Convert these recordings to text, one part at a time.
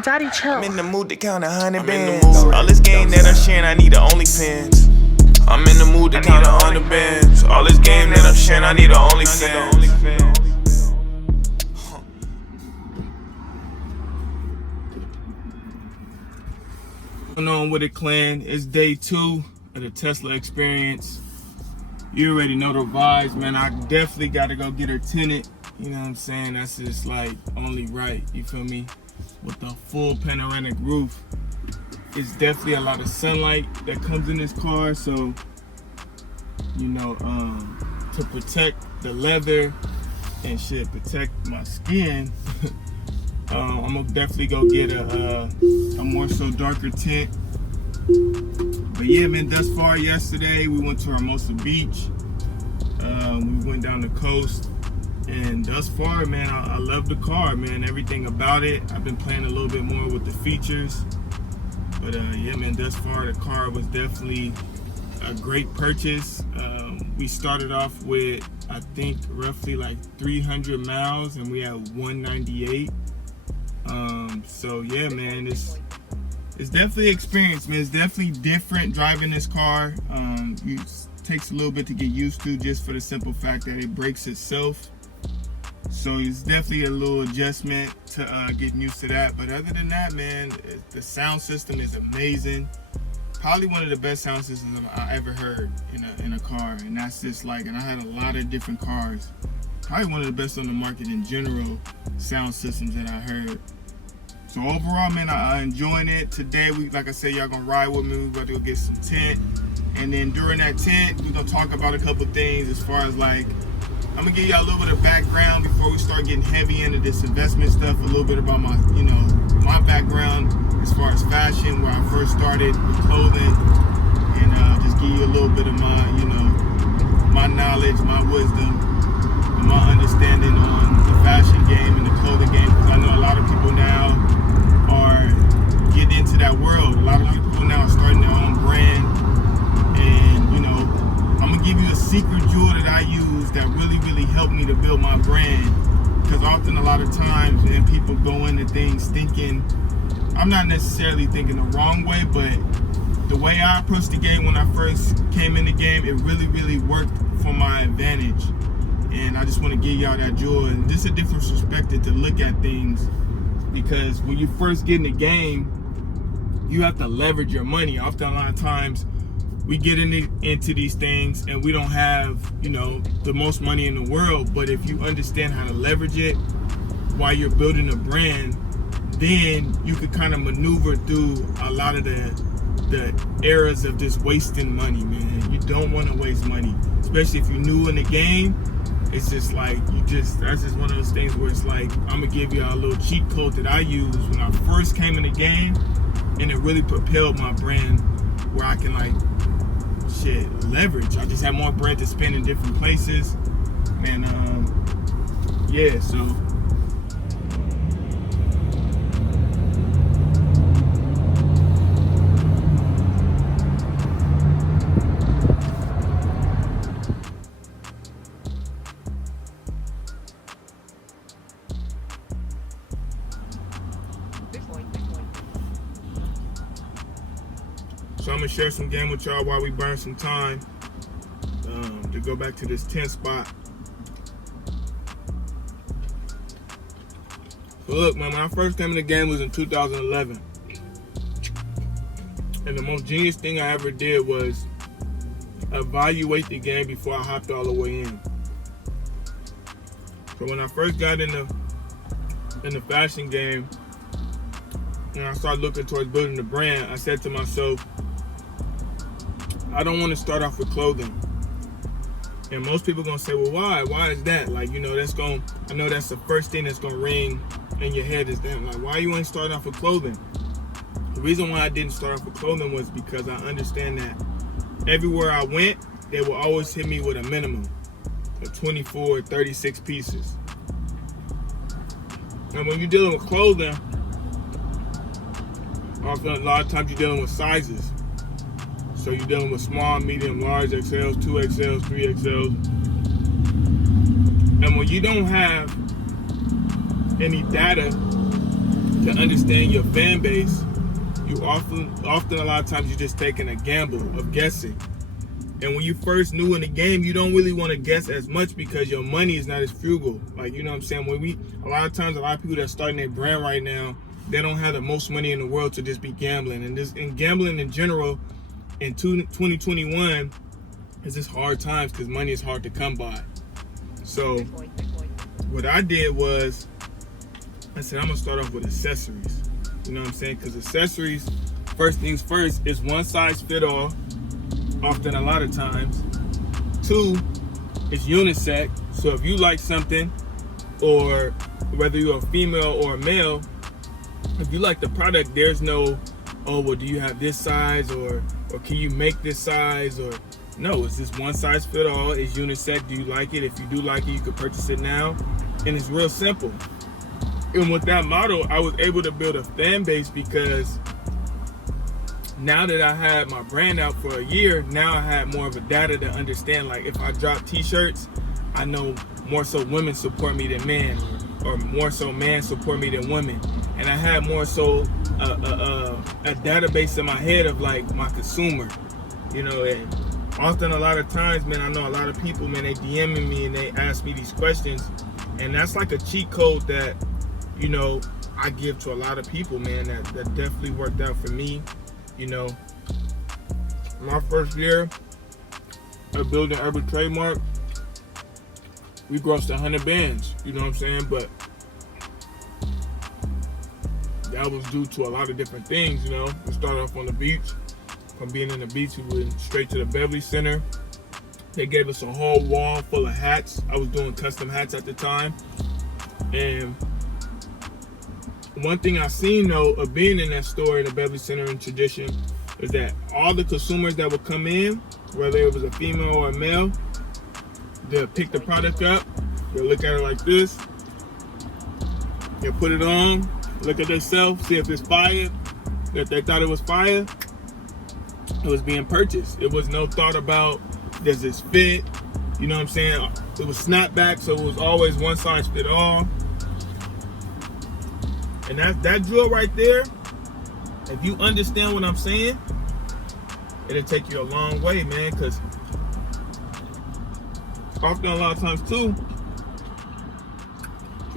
Daddy, chill. I'm in the mood to count 100 bands. All this game that I'm sharing, I need a OnlyFans. I'm in the mood to count 100 bands. All this game that I'm sharing, I need a OnlyFans. Going on with it, clan? It's day 2 of the Tesla experience. You already know the vibes, man. I definitely got to go get her tinted. You know what I'm saying? That's just like only right. You feel me? With the full panoramic roof, it's definitely a lot of sunlight that comes in this car. So, you know, to protect the leather and shit, protect my skin, I'm gonna definitely go get a more so darker tint. But yeah, man, thus far yesterday we went to Hermosa Beach. We went down the coast, and thus far, man, I love the car, man. Everything about it. I've been playing a little bit more with the features, but yeah, man, thus far the car was definitely a great purchase. We started off with, I think, roughly like 300 miles, and we had 198. So yeah, man, it's definitely experience, man. It's definitely different driving this car. It takes a little bit to get used to, just for the simple fact that it brakes itself. So it's definitely a little adjustment to getting used to that. But other than that, man, the sound system is amazing. Probably one of the best sound systems I ever heard in a car. And that's just like, and I had a lot of different cars. Probably one of the best on the market in general, sound systems that I heard. So overall, man, I'm enjoying it. Today, like I said, y'all gonna ride with me. We're about to go get some tint. And then during that tint, we're gonna talk about a couple things as far as like, I'm gonna give y'all a little bit of background before we start getting heavy into this investment stuff. A little bit about my, my background as far as fashion, where I first started with clothing, and just give you a little bit of my, my knowledge, my wisdom, and my understanding on the fashion game and the clothing game. Because I know a lot of people now are getting into that world. A lot of people now are starting their own brand, and I'm gonna give you a secret jewel that I use that really, really helped me to build my brand. Because often, a lot of times, man, people go into things thinking, I'm not necessarily thinking the wrong way, but the way I approached the game when I first came in the game, it really, really worked for my advantage. And I just want to give y'all that jewel. And this is a different perspective to look at things, because when you first get in the game, you have to leverage your money. Often, a lot of times, we get into these things and we don't have, the most money in the world. But if you understand how to leverage it while you're building a brand, then you could kind of maneuver through a lot of the eras of just wasting money, man. You don't want to waste money, especially if you're new in the game. It's just like, that's just one of those things where it's like, I'm gonna give you a little cheat code that I used when I first came in the game, and it really propelled my brand where I can leverage. I just have more bread to spend in different places, and yeah, so I'm gonna share some game with y'all while we burn some time to go back to this 10 spot. So look, man, when I first came in the game was in 2011, and the most genius thing I ever did was evaluate the game before I hopped all the way in. So when I first got in the fashion game, and I started looking towards building the brand, I said to myself, I don't want to start off with clothing. And most people are gonna say, well, why? Why is that? Like, I know that's the first thing that's gonna ring in your head, is that, like, why you ain't starting off with clothing? The reason why I didn't start off with clothing was because I understand that everywhere I went, they would always hit me with a minimum of 24 or 36 pieces. And when you're dealing with clothing, often a lot of times you're dealing with sizes. So you're dealing with small, medium, large, XLs, 2XLs, 3XLs. And when you don't have any data to understand your fan base, you often a lot of times you're just taking a gamble of guessing. And when you first new in the game, you don't really want to guess as much because your money is not as frugal. Like, you know what I'm saying? A lot of times, a lot of people that are starting their brand right now, they don't have the most money in the world to just be gambling. And gambling in general in 2021 is just hard times because money is hard to come by. So what I did was, I said, I'm going to start off with accessories. You know what I'm saying? Because accessories, first things first, is one size fit all. Often, a lot of times. 2, it's unisex. So if you like something, or whether you're a female or a male, if you like the product, there's no, oh, well, do you have this size, or can you make this size, or no, it's just one size fit all. It's unisex. Do you like it? If you do like it, you can purchase it now, and it's real simple. And with that model, I was able to build a fan base because now that I had my brand out for a year, now I had more of a data to understand. Like, if I drop t-shirts, I know more so women support me than men, or more so men support me than women. And I had more so a database in my head of like my consumer, you know. And often, a lot of times, man, I know a lot of people, man, they DMing me and they ask me these questions, and that's like a cheat code that, you know, I give to a lot of people, man, that definitely worked out for me. You know, my first year of building Urban Trademark, we grossed 100 bands, you know what I'm saying? But that was due to a lot of different things, you know. We started off on the beach. From being in the beach, we went straight to the Beverly Center. They gave us a whole wall full of hats. I was doing custom hats at the time. And one thing I seen though of being in that store in the Beverly Center in Tradition is that all the consumers that would come in, whether it was a female or a male, they'll pick the product up, they'll look at it like this, they'll put it on, look at themselves, see if it's fire. If they thought it was fire, it was being purchased. It was no thought about, does this fit? You know what I'm saying? It was snapback, so it was always one size fit all. And that drill right there, if you understand what I'm saying, it'll take you a long way, man. Because often, a lot of times too,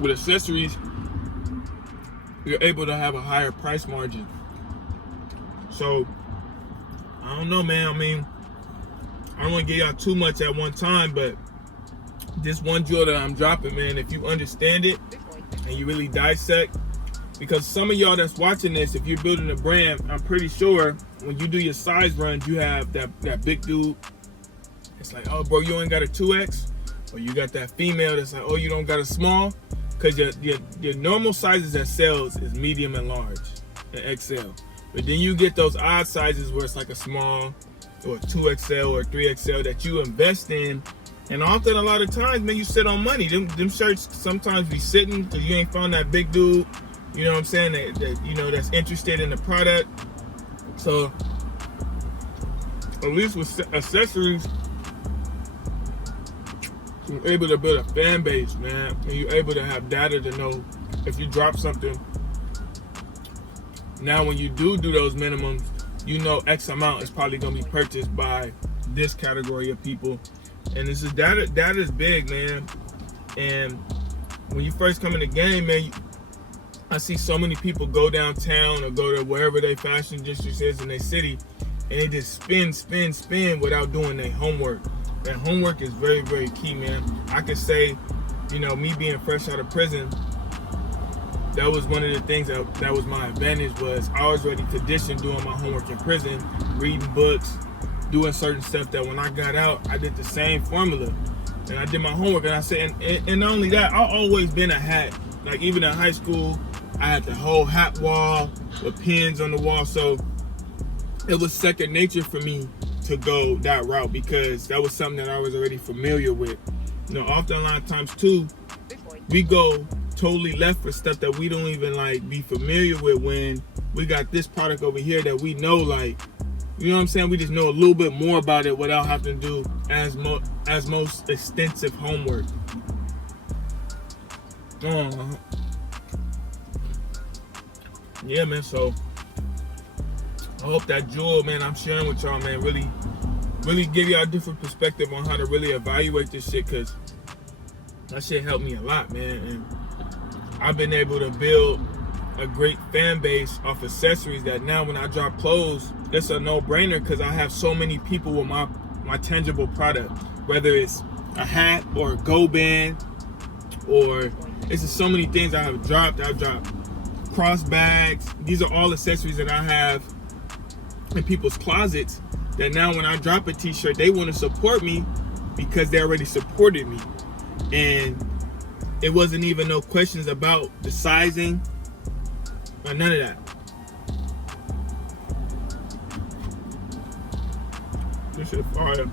with accessories, you're able to have a higher price margin. So, I don't know, man. I mean, I don't want to give y'all too much at one time, but this one drill that I'm dropping, man, if you understand it and you really dissect, because some of y'all that's watching this, if you're building a brand, I'm pretty sure when you do your size runs, you have that big dude. It's like, oh, bro, you ain't got a 2X, or you got that female that's like, oh, you don't got a small, because your normal sizes that sells is medium and large, and XL. But then you get those odd sizes where it's like a small, or 2XL or 3XL that you invest in. And often, a lot of times, man, you sit on money. Them shirts sometimes be sitting because you ain't found that big dude, you know what I'm saying, that you know, that's interested in the product. So at least with accessories, you're able to build a fan base, man, and you're able to have data to know if you drop something. Now when you do those minimums, you know X amount is probably gonna be purchased by this category of people. And this is data is big, man. And when you first come in the game, man, I see so many people go downtown or go to wherever their fashion district is in their city, and they just spin without doing their homework. That homework is very, very key, man. I could say, you know, me being fresh out of prison, that was one of the things that was my advantage, was I was already conditioned doing my homework in prison, reading books, doing certain stuff that when I got out, I did the same formula. And I did my homework, and I said, and not only that, I've always been a hat. Like, even in high school, I had the whole hat wall with pins on the wall. So it was second nature for me to go that route because that was something that I was already familiar with. You know, often a lot of times too, we go totally left for stuff that we don't even like be familiar with when we got this product over here that we know, like, you know what I'm saying? We just know a little bit more about it without having to do as most extensive homework. yeah, man, so I hope that jewel, man, I'm sharing with y'all, man, really give y'all a different perspective on how to really evaluate this shit, because that shit helped me a lot, man. And I've been able to build a great fan base off accessories that now when I drop clothes, it's a no-brainer because I have so many people with my tangible product, whether it's a hat or a go band, or it's just so many things I have dropped. I've dropped cross bags. These are all accessories that I have in people's closets that now when I drop a t-shirt, they want to support me because they already supported me. And it wasn't even no questions about the sizing or none of that. This shit fire.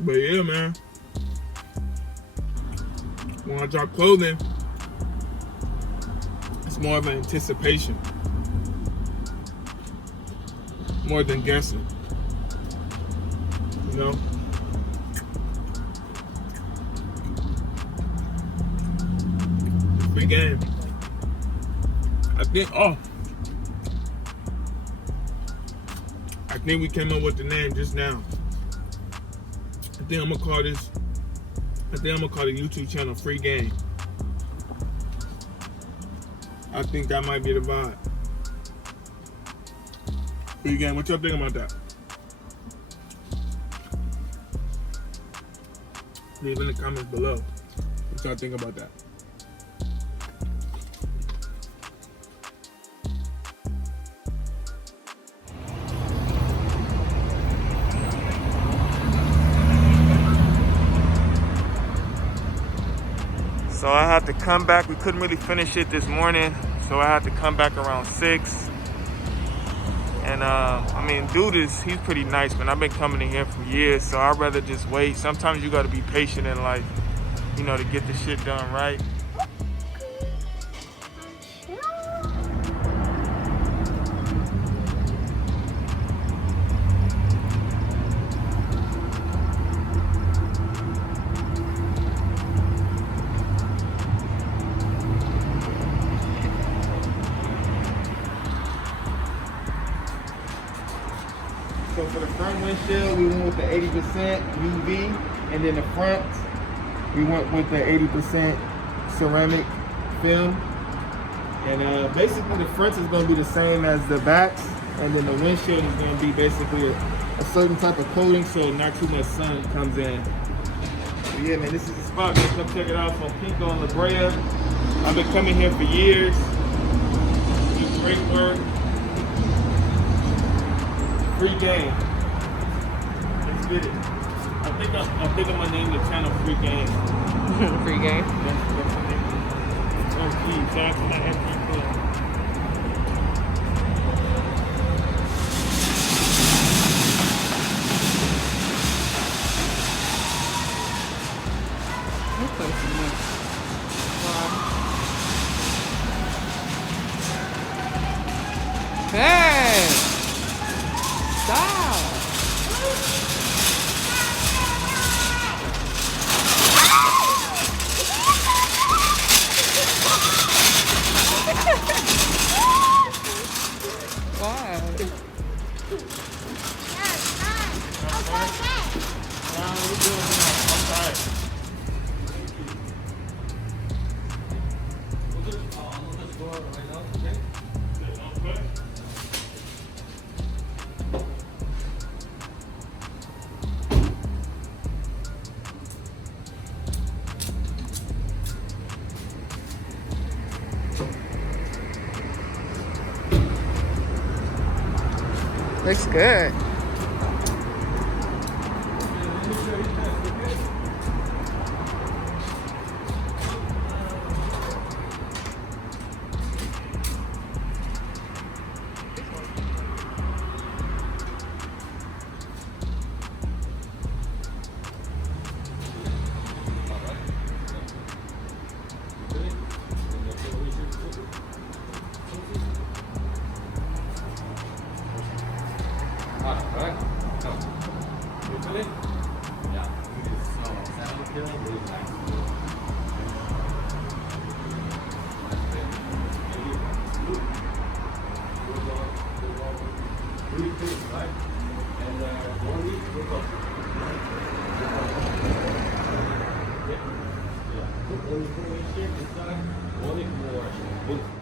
But yeah, man, when I drop clothing, it's more of an anticipation, more than guessing, you know? Free game. I think we came up with the name just now. I think I'm gonna call the YouTube channel Free Game. I think that might be the vibe. Free Game, what y'all think about that? Leave in the comments below what y'all think about that. So I had to come back. We couldn't really finish it this morning, so I had to come back around 6. And I mean, he's pretty nice, man. I've been coming in here for years, so I'd rather just wait. Sometimes you gotta be patient in life, you know, to get the shit done right. So for the front windshield, we went with the 80% UV, and then the front, we went with the 80% ceramic film. And basically the front is gonna be the same as the backs, and then the windshield is gonna be basically a certain type of coating so not too much sun comes in. So yeah, man, this is the spot, man. Come check it out from Pico and La Brea. I've been coming here for years. Do great work. Free Game. Let's get it. I think I'm gonna name the channel Free Game. Free Game? That's the name. Oh geez, shout out to that MP Club. This place is nice. Wow. Hey! Stop! Why? Looks good. week finish, right? And 1 week we'll go. Yeah. Only 4 weeks here, it's done. 1 week more.